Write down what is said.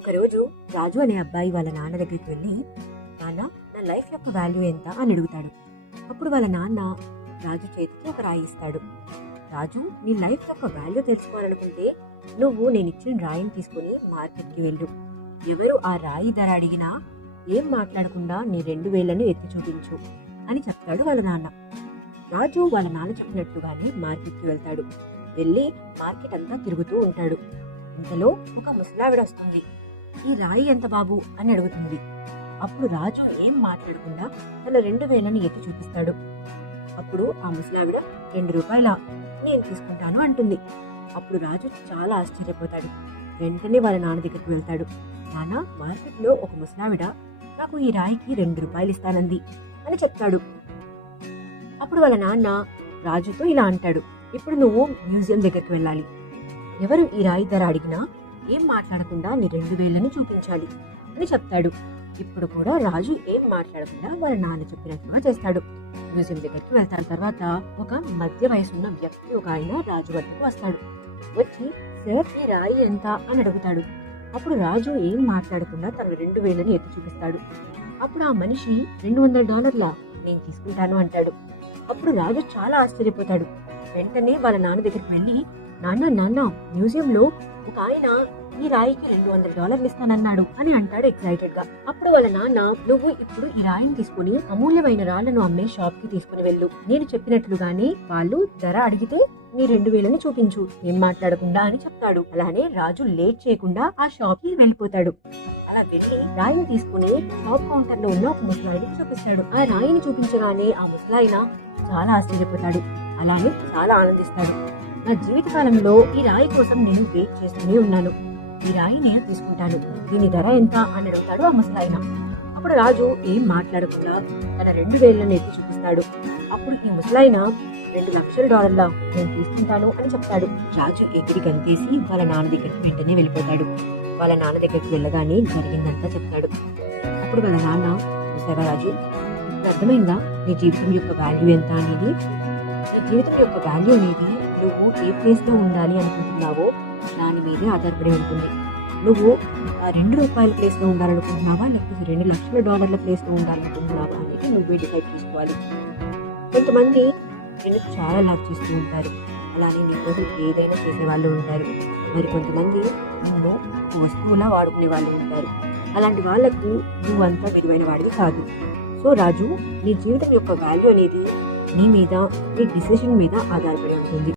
ఒకరోజు రాజు అనే అబ్బాయి వాళ్ళ నాన్న దగ్గరికి వెళ్ళి నాన్న నా లైఫ్ యొక్క వాల్యూ ఎంత? అని అడుగుతాడు. అప్పుడు వాళ్ళ నాన్న రాజు చేతికి ఒక రాయి ఇస్తాడు. రాజు నీ లైఫ్ యొక్క వాల్యూ తెలుసుకోవాలనుకుంటే నువ్వు నేను ఇచ్చిన రాయిని తీసుకుని మార్కెట్కి వెళ్ళు. ఎవరు ఆ రాయి ధర అడిగినా ఏం మాట్లాడకుండా నీ రెండు వేలను ఎత్తి చూపించు అని చెప్తాడు వాళ్ళ నాన్న. రాజు వాళ్ళ నాన్న చెప్పినట్లుగానే మార్కెట్కి వెళ్తాడు. వెళ్ళి మార్కెట్ అంతా తిరుగుతూ ఉంటాడు. ఇంతలో ఒక ముసలావిడ వస్తుంది. ఈ రాయి ఎంత బాబు? అని అడుగుతుంది. అప్పుడు రాజు ఏం మాట్లాడకుండా తన రెండు వేలని ఎత్తి చూపిస్తాడు. అప్పుడు ఆ ముసలావిడ రెండు రూపాయల నేను తీసుకుంటాను అంటుంది. అప్పుడు రాజు చాలా ఆశ్చర్యపోతాడు. వెంటనే వాళ్ళ నాన్న దగ్గరికి వెళ్తాడు. నాన్న మార్కెట్లో ఒక ముసలావిడ నాకు ఈ రాయికి రెండు రూపాయలు ఇస్తానంది అని చెప్తాడు. అప్పుడు వాళ్ళ నాన్న రాజుతో ఇలా అంటాడు. ఇప్పుడు నువ్వు మ్యూజియం దగ్గరికి వెళ్ళాలి. ఎవరు ఈ రాయి ధర అడిగినా ఏం మాట్లాడకుండా నీ రెండు వేలని చూపించాలి అని చెప్తాడు. ఇప్పుడు కూడా రాజు ఏం మాట్లాడకుండా వాళ్ళ నాన్న చెప్పినట్లుగా చేస్తాడు. మ్యూజియం దగ్గరికి వెళ్తాడు తర్వాత ఒక మధ్య వయసున్న వ్యక్తి ఒక ఆయన రాజు వద్దకు వస్తాడు. వచ్చి సార్ ఈ రాయి ఎంత? అని అడుగుతాడు. అప్పుడు రాజు ఏం మాట్లాడకుండా తన రెండు వేలని ఎత్తి చూపిస్తాడు. అప్పుడు ఆ మనిషి రెండు వందల డాలర్లా? నేను తీసుకుంటాను అంటాడు. అప్పుడు రాజు చాలా ఆశ్చర్యపోతాడు. వెంటనే వాళ్ళ నాన్న దగ్గరికి వెళ్ళి నాన్న నాన్న మ్యూజియంలో ఒక ఆయన ఈ రాయికి రెండు వందల డాలర్లు ఇస్తానన్నాడు అని అంటాడు ఎక్సైటెడ్గా అప్పుడు వాళ్ళ నాన్న నువ్వు ఇప్పుడు ఈ రాయిని తీసుకుని అమూల్యమైన రాళ్ళను అమ్మే షాప్కి తీసుకుని వెళ్ళు. నేను చెప్పినట్లుగానే వాళ్ళు ధర అడిగితే నీ రెండు వేలను చూపించు. ఏం మాట్లాడకుండా అని చెప్తాడు. అలానే రాజు లేట్ చేయకుండా ఆ షాప్కి వెళ్ళిపోతాడు. అలా వెళ్ళి రాయిని తీసుకుని షాప్ కౌంటర్లో ఉన్న ఒక ముసలాయిని చూపిస్తాడు. ఆ రాయిని చూపించగానే ఆ ముసలాయన చాలా ఆశ్చర్యపోతాడు. అలానే చాలా ఆనందిస్తాడు. నా జీవితకాలంలో ఈ రాయి కోసం నేను వెయిట్ చేస్తూనే ఉన్నాను. ఈ రాయిని తీసుకుంటాను. దీని ధర ఎంత? అని అడుగుతాడు ఆ ముసలాయన అప్పుడు రాజు ఏం మాట్లాడకుండా తన రెండు వేలను ఎత్తి చూపిస్తాడు. అప్పుడు ఈ ముసలాయన రెండు లక్షల డాలర్ల నేను తీసుకుంటాను అని చెప్తాడు. రాజు ఎగిరి గంతేసి వాళ్ళ నాన్న దగ్గరికి వెంటనే వెళ్ళిపోతాడు. వాళ్ళ నాన్న దగ్గరికి వెళ్ళగానే జరిగిందంతా చెప్తాడు. అప్పుడు వాళ్ళ నాన్న చూసావా రాజు? అర్థమైందా? నీ జీవితం యొక్క వాల్యూ ఎంత అనేది? నీ జీవితం యొక్క వాల్యూ అనేది నువ్వు ఏ ప్లేస్లో ఉండాలి అనుకుంటున్నావో దాని మీదే ఆధారపడి ఉంటుంది. నువ్వు ఆ రెండు రూపాయల ప్లేస్లో ఉండాలనుకుంటున్నావా? లేకపోతే రెండు లక్షల డాలర్ల ప్లేస్లో ఉండాలనుకుంటున్నావా అనేది నువ్వే డిసైడ్ చేసుకోవాలి. కొంతమంది నిన్ను చాలా లాక్ చేస్తూ ఉంటారు? అలానే నీ కోసం ఏదైనా చేసే వాళ్ళు ఉంటారు. మరి కొంతమంది నిన్ను వస్తువులా వాడుకునే వాళ్ళు ఉంటారు. అలాంటి వాళ్ళకు నువ్వంతా విలువైన వాడివి కాదు. సో రాజు నీ జీవితం యొక్క వాల్యూ అనేది నీ మీద నీ డిసిషన్ మీద ఆధారపడి ఉంటుంది.